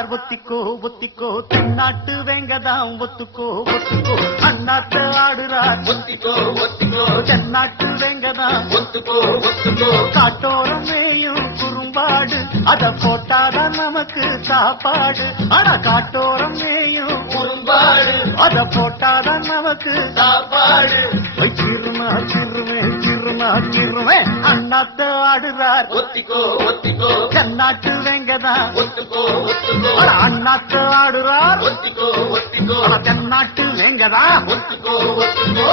ஆடுறார் ஒத்திக்கோ ஒத்திக்கோ தென்னாட்டு வேங்கதான் ஒத்துக்கோ ஒத்துக்கோ அண்ணாத்த ஆடுறார் ஒத்திக்கோ ஒத்திக்கோ தென்னாட்டு வேங்கதான் ஒத்துக்கோ ஒத்துக்கோ காட்டோரம் மேயும் குறும்பாடு அத போட்டாதான் நமக்கு சாப்பாடு ஆனா காட்டோரம் மேயும் குறும்பாடு அத போட்டாதான் நமக்கு சாப்பாடு சிறுமா சிறுமே சிறுமா சிறுமே அண்ணாத்த ஆடுறார் ஒத்திக்கோ ஒத்திக்கோ தென்னாட்டு வேங்கதான் ஒத்துக்கோ ஒத்துக்கோ அண்ணாத்த ஆடுறார் ஒத்திக்கோ ஒத்திக்கோ தென்னாட்டு வேங்கதான் ஒத்துக்கோ ஒத்துக்கோ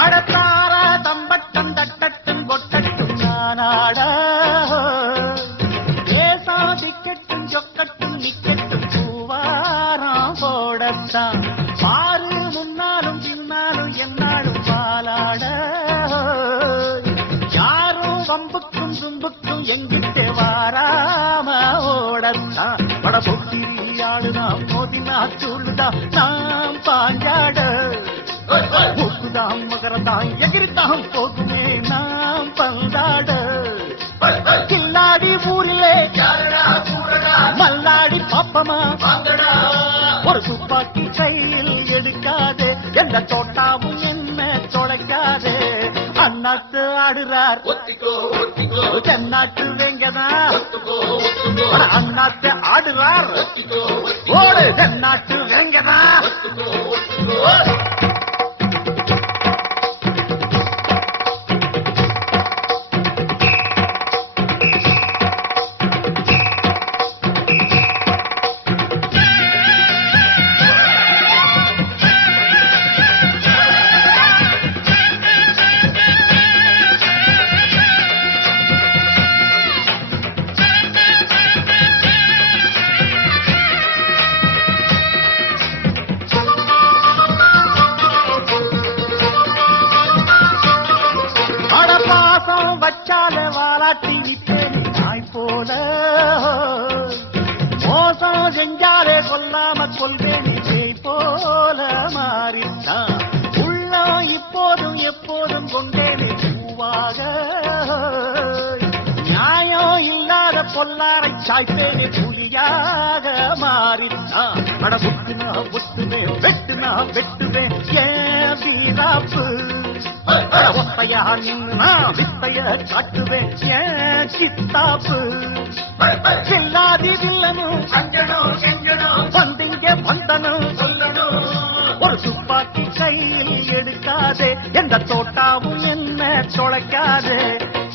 அடத்தார தம்பட்டம் தட்டட்டும் கொட்டட்டும் நானாட ஏசாதிக்கட்டும் சொக்கட்டும் நிக்கட்டும் பூவாரம் போடத்தான் பாரு முன்னாலும் பின்னாலும் என்னாலும் பாலாட யாரும் வம்புக்கும் தும்புக்கும் எங்கிட்டே வாராம ஓடத்தான் பட பொக்கிரியாடுதான் மோதினா சூழுதான் நாம் பாஞ்சாட போக்குதாம் மகரதாம் எகிரித்தாம் போகுமே நாம் பந்தாட கில்லாடி ஊரிலே மல்லாடி பாப்பமா ஒரு துப்பாக்கி கையில் எடுக்காதே எந்த தோட்டாவும் என்ன தொலைக்காதே அண்ணாத்து ஆடுறார் ஒத்திக்கோ ஒத்திக்கோ தென்னாட்டு வேங்கதான் ஒத்துக்கோ ஒத்துக்கோ அண்ணாத்து ஆடுறார் ஒத்திக்கோ ஓடு தென்னாட்டு வேங்கதான் ஒத்துக்கோ ஒத்துக்கோ வச்சால வாலாட்டி நிப்பேனி நாய் போல மோசம் செஞ்சாலே கொல்லாம கொள்வேனி பேய் போல மாறித்தான் உள்ளம் இப்போதும் எப்போதும் கொண்டேனே பூவாக நியாயம் இல்லாத பொல்லாரை சாய்ப்பேனே புலியாக மாறித்தான் அட புட்டுனா புட்டுவேன் வெட்டுனா வெட்டுவேன் ஏன் வீராப்பு ஒத்தையா நின்னா வித்தைய காட்டுவேன் ஏன் சித்தாப்பு செல்லாதி வில்லனும் வந்திங்க வந்தனும் ஒரு துப்பாக்கி கையில் எடுக்காதே எந்த தோட்டாவும் என்ன தொலைக்காதே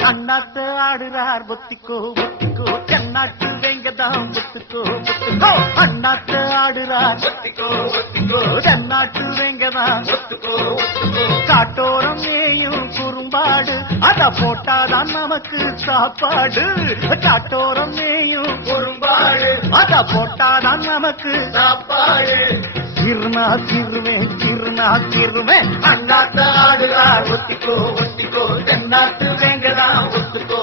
அண்ணாத்து ஆடுறார் ஒத்திக்கோ ஒத்திக்கோ தென்னாட்டு வேங்கதான் ஒத்துக்கோ ஒத்துக்கோ அண்ணாத்து ஆடுறார் ஒத்திக்கோ ஒத்திக்கோ தென்னாட்டு வேங்கதான் ஒத்துக்கோ ஒத்துக்கோ காட்டோரம் மேயும் குறும்பாடு அத போட்டாதான் நமக்கு சாப்பாடு காட்டோரம் மேயும் குறும்பாடு அத போட்டாதான் நமக்கு சாப்பாடு திருநா திருவேன் திருநா திருவேன் அண்ணாத்த ஆடுறார் ஒத்திக்கோ ஒத்திக்கோ தென்னாட்டு வேங்கதான் ஒத்துக்கோ